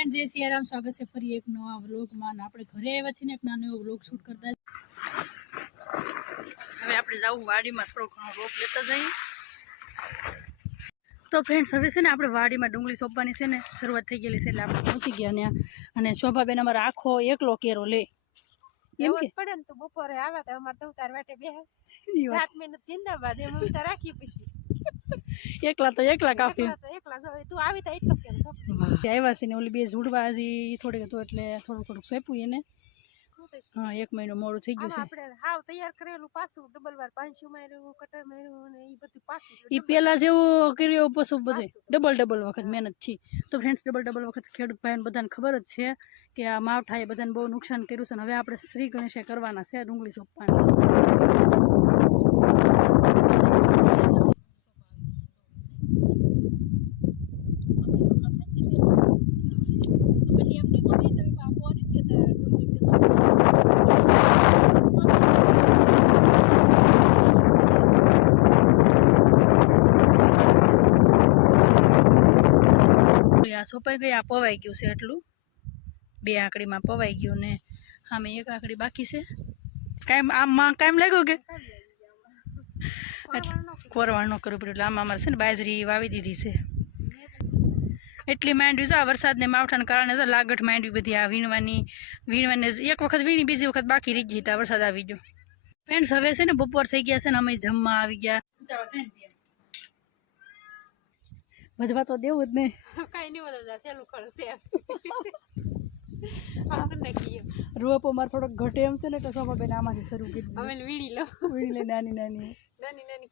Friend जय सियाराम स्वागत है फरी एक नवा व्लॉग में આપણે ઘરે આવ્યા છીએ ને એક નાનો વ્લોગ શૂટ કરતા હવે આપણે જાવું વાડીમાં થોડો ઘણો રોપ લેતા જઈએ તો ફ્રેન્ડ્સ હવે છે ને આપણે વાડીમાં ડુંગળી સોંપવાની છે ને શરૂઆત થઈ ગયેલી છે એટલે આપણે પહોંચી ગયા ને અને શોભાબેન અમારો આખો એકલો કેરો લે એમ કે પડે ને તો બપોરે આવે તો અમાર તો ઉતાર વાટે બેહે 7 મિનિટ જિંદાબાદ એમ ઉતાર રાખી પછી એકલા તો એકલા કાફી એકલા જો તું આવી તો એટલો કેમ આવ્યા છે ને ઓલી બે ઝૂડવા હજી થોડીક હતું એટલે થોડું સોંપ્યું એને હા 1 મહિનો મોડું થઈ ગયું છે આપણે હાવ તૈયાર કરેલું પાછું ડબલ વાર 500 માર્યું કટર માર્યું અને ઈ બધું પાછું ઈ પેલા જેવું કર્યું એવું પાછું બધું ડબલ વખત મહેનત છે તો ફ્રેન્ડ્સ ડબલ વખત ખેડૂત ભાઈઓને બધાને ખબર જ છે કે આ માવઠાએ બધાને બહુ નુકસાન કર્યું છે અને હવે આપણે શ્રી ગણેશે કરવાના છે ડુંગળી સોંપવાની સોંપાઈ ગઈ આ પવાઈ ગયું છે એટલું 2 આંકડીમાં પવાઈ ગયું ને સામે 1 આંકડી બાકી છે કાયમ આમાં કાયમ લાગ્યો કે કોરવાળ ન કરવું પડ્યું એટલે આમાં અમારે છે ને બાજરી વાવી દીધી છે એટલી માંડવી જો આ વરસાદને માવઠાને કારણે જો લાગટ માંડવી બધી આ વીણવાની એક વખત વીણી બીજી વખત બાકી રહી ગઈ ત્યાં વરસાદ આવી ગયો ફ્રેન્ડ્સ હવે છે ને બપોર થઈ ગયા છે ને અમે જમવા આવી ગયા વધવા તો દેવું જ નહીં કઈ નહીં વધવા સેલું ખળ છે આ તો નકી રોપ અમાર થોડોક ઘટે એમ છે ને તો સોફાબેન આમાંથી શરૂ કરી હવે વીણી લો લે નાની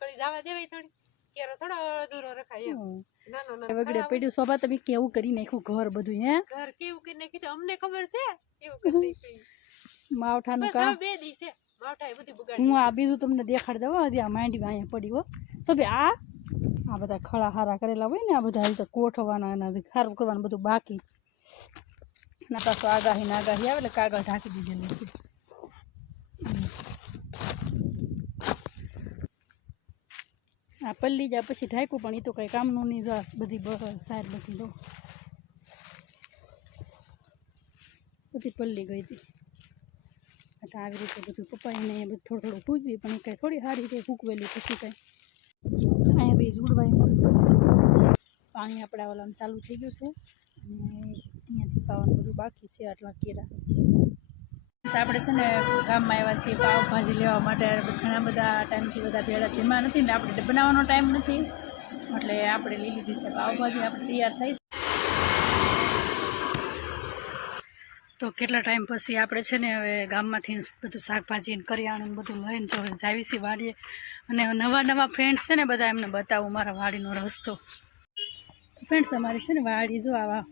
કળી જવા દેવાય થોડી કેરો થોડો દૂરો રખાય નાનો વગડે પડ્યું સોફા તમે કેવું કરી નાખ્યું ઘર બધું હે ઘર કેવું કરી નાખ્યું તો અમને ખબર છે કેવું કરી નાખ્યું માવઠાનું કામ 2 દી છે માવઠાએ બધું બગાડી હું આ બીજું તમને દેખાડી દઉં હજી આ માંડવી અહીંયા પડી હો તો બે આ બધા ખળા હારા કરેલા હોય ને આ બધા તો કોઠવાના એના સારું કરવાનું બધું બાકી ના પાછું આગાહી આવે એટલે કાગળ ઢાંકી દીધેલું છે આ પલ્લી જા પછી ઢાંક્યું પણ એ તો કઈ કામનું નહીં જો બધી સાઈડ બધી લો બધી પલ્લી ગઈ હતી એટલે આવી રીતે બધું પપ્પાઈને બધું થોડું ટૂંક્યું પણ એ કઈ થોડી સારી રીતે ફૂંકવેલી પછી કઈ અહીંયા બે ઝૂડવાઈ પાણી આપણે ઓલામાં ચાલુ થઈ ગયું છે અને અહીંયાથી પાવાનું બધું બાકી છે આટલા કેરા આપણે છે ને ગામમાં આવ્યા છીએ પાવભાજી લેવા માટે ઘણા બધા ટાઈમથી બધા ભેળા છે એમાં નથી ને આપણે બનાવવાનો ટાઈમ નથી એટલે આપણે લઈ લીધી છે પાવભાજી આપણે તૈયાર થઈ તો કેટલા ટાઈમ પછી આપણે છે ને હવે ગામમાંથી બધું શાકભાજી ને કરિયાણું બધું લઈને જો જાવી છીએ વાડીએ અને નવા ફ્રેન્ડ્સ છે ને બધા એમને બતાવું મારા વાડીનો રસ્તો ફ્રેન્ડ્સ અમારી છે ને વાડી જો આવા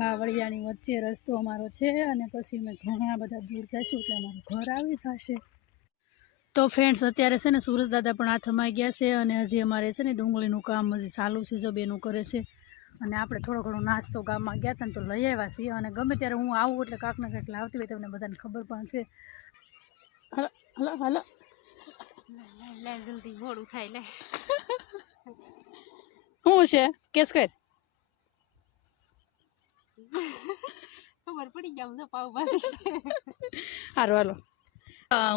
બાવળિયાની વચ્ચે રસ્તો અમારો છે અને પછી અમે ઘણા બધા દૂર જઈશું એટલે અમારું ઘર આવી જશે તો ફ્રેન્ડ્સ અત્યારે છે ને સુરજ દાદા પણ હાથમાં ગયા છે અને હજી અમારે છે ને ડુંગળીનું કામ હજી ચાલુ છે જો બેનું કરે છે અને આપણે થોડો ઘણો નાસ્તો ગામમાં ગયા હતા ને તો લઈ આવ્યા છીએ અને ગમે ત્યારે હું આવું એટલે કાંક ને કાંક લાવતી હોય તમને બધાને ખબર પણ છે હલો લે જલ્દી મોડું થાય લે શું છે કેસ કર ખબર પડી જાવ તો પાવભાજી હારું હાલો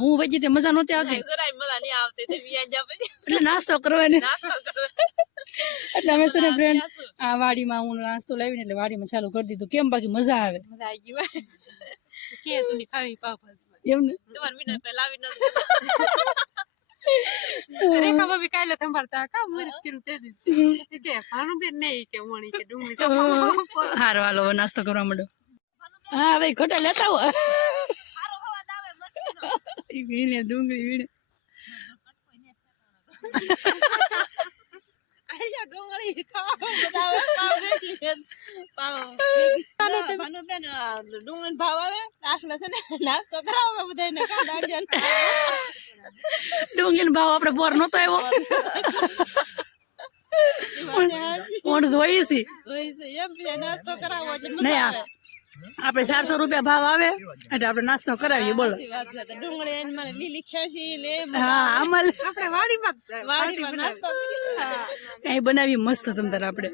હું વજી તે મજા નહોતી આવતી જરાય મજા નહીં આવતી તે વિયા જા પછી એટલે નાસ્તો કરવાની એટલે અમે છે ને ફ્રેન્ડ આ વાડીમાં હું નાસ્તો લાવીને એટલે વાડીમાં ચાલુ કરી દીધું કેમ બાકી મજા આવે મજા આવી ગઈ કે તું ખાવી પાવભાજી એમ ને તમાર વિના કઈ લાવી નથી રેખા ભાભી કાલે સંભાળતા કા મુરત કર્યું તે દિવસે કે ભાણું બેન નહીં કે વણી કે ડુંગળી હારો હાલો નાસ્તો કરવા માંડો હા ભાઈ ખોટા લેતા હો વીણે ડુંગળી વીણે ડુંગળી ભાવ આવે દાખલા છે ને નાસ્તો કરાવો બધાને ડુંગળીનો ભાવ આપણે બોર નતો આવ્યો કોણ જોઈએ છે એમ નાસ્તો કરાવો નહીં આપણે 400 રૂપિયા ભાવ આવે એટલે આપણે નાસ્તો કરાવીએ બોલો ડુંગળી મને લીલી ખેસી લે હા અમલ આપણે વાડીમાં નાસ્તો કરી કઈ બનાવી મસ્ત તમ તાર આપણે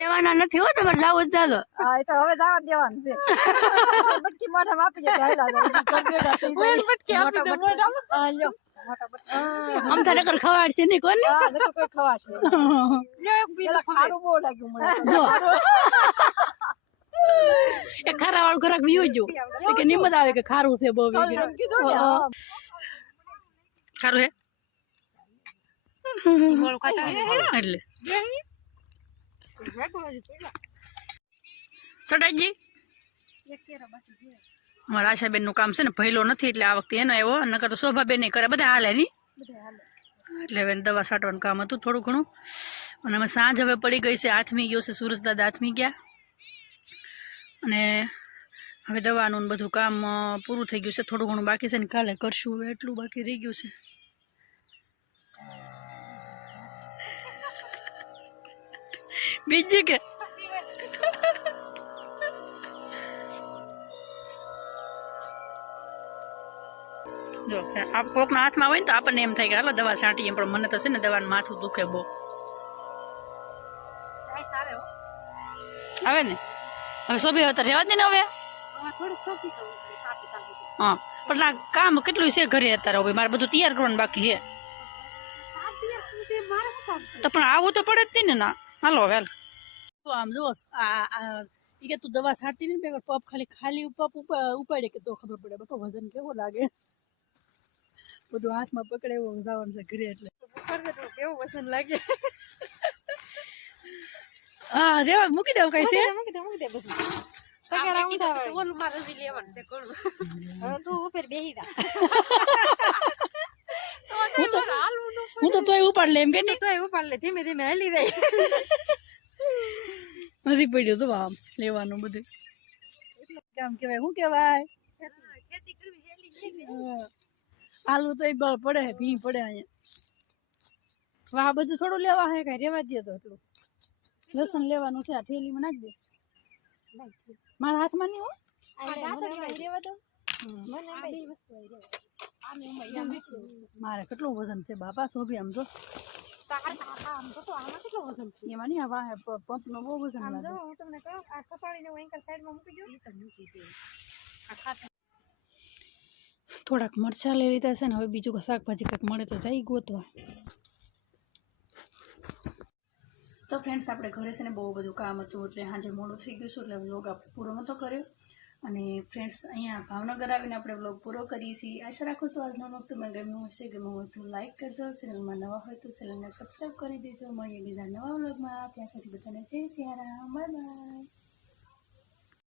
દેવાના નથી હો, તમારે જાવું જ ચાલો. હા એ તો હવે જવા દેવાનું છે. બટકી મોઢામાં આપી દે હાલા બટકી આપી દે મોઢામાં. હા લ્યો મોટા બટકા આમ તો નકર ખવાડશે નહીં કોને. હા નતો કોઈ ખવાશે. લ્યો એક બીજો પેલા ખારું બહુ લાગ્યું મને તો. જો એ ખારા વાળું ખરાક વીયું જો કે નિમત આવે કે ખારું છે બહુ વીયું. એમ કીધું ને હા. ખારું હે મોળું ખાતા હોય એટલે ને. સટાઈજી એક કેરો બાકી છે. અમારા આશાબેન નું કામ છે ને પહેલો નથી એટલે આ વખતે એનો આવ્યો, નકર તો શોભાબેન કરે બધા હાલે નહીં. બધા હાલે. એટલે હવે એને દવા છાંટવાનું કામ હતું થોડું ઘણું. અને અમે સાંજ હવે પડી ગઈ છે, આથમી ગયો છે, સુરજ દાદા આથમી ગયા. અને હવે દવાનું ને બધું કામ પૂરું થઈ ગયું છે, થોડું ઘણું બાકી છે ને કાલે કરશું. હવે એટલું બાકી રહી ગયું છે. બીજું કે જો આપ કોકના હાથમાં હોય ને તો આપણને એમ થાય કે હાલો દવા છાંટીએ, પણ મને તો છે ને દવાનું માથું દુખે બહુ. આવે ને હવે સોભી હવે તો રહેવા દે ને હવે. હા પણ આ કામ કેટલું છે ઘરે અત્યારે. હવે મારે બધું તૈયાર કરવાનું બાકી છે તો પણ આવું તો પડે જ નહીં ને. ના હાલો હવે હાલ. આમ જો એ કે તું દવા છાંટતી નહીં ને પપ ખાલી પપ ઉપાડે કે તો ખબર પડે બાપા વજન કેવો લાગે. બધું હાથમાં પકડે એવું જવાનું છે ઘરે એટલે. કેવું વસન લાગે. હા રેવા મૂકી દઉં કઈ છે. મૂકી દે બધું. ઓલું મારે હજી લેવાનું છે ઘણું. હવે તું ઉપર બેહી જા. હું તો તોય ઉપાડ લે એમ કે નહીં. તો એવું પાડ લે ધીમે ધીમે હાલી રહી. હજી પડ્યું તો આમ લેવાનું બધું કામ કેવાય. શું કેવાય ખેતી કરવી હેલી છે. આલુ તો એક બળ પડે ભી પડે અહીંયા. વાહ બધું થોડું લેવા હે કઈ રેવા દે તો એટલું. લસણ લેવાનું છે, આ થેલીમાં નાખ દે. મારા હાથમાં નહીં હો. રેવા દો. મારે કેટલું વજન છે બાપા સોભી આમ જો. એમાં નહીં આ વાહે પંપ નો બહુ વજન લાગે. હું તમને કહું આ કપાળીને હું એન્કર સાઈડમાં મૂકી દઉં. થોડાક મરચાં લઈ લીધા છે ને હવે બીજું શાકભાજી કંઈક મળે તો જાય ગોતવા. તો ફ્રેન્ડ્સ આપણે ઘરે છે ને બહુ બધું કામ હતું એટલે સાંજે મોડું થઈ ગયું છે એટલે વ્લોગ આપણે પૂરો નહોતો કર્યો. અને ફ્રેન્ડ્સ અહીંયા ભાવનગર આવીને આપણે વ્લોગ પૂરો કરીએ છીએ. આશા રાખું છું આજનો વ્લોગ તમને ગમ્યો હશે. ગમ્યું હોય તો લાઈક કરજો, ચેનલમાં નવા હોય તો ચેનલને સબસ્ક્રાઈબ કરી દેજો. મળીએ બીજા નવા વ્લોગમાં. ત્યાં સુધી બધાને જય સિયારામ, બાય બાય.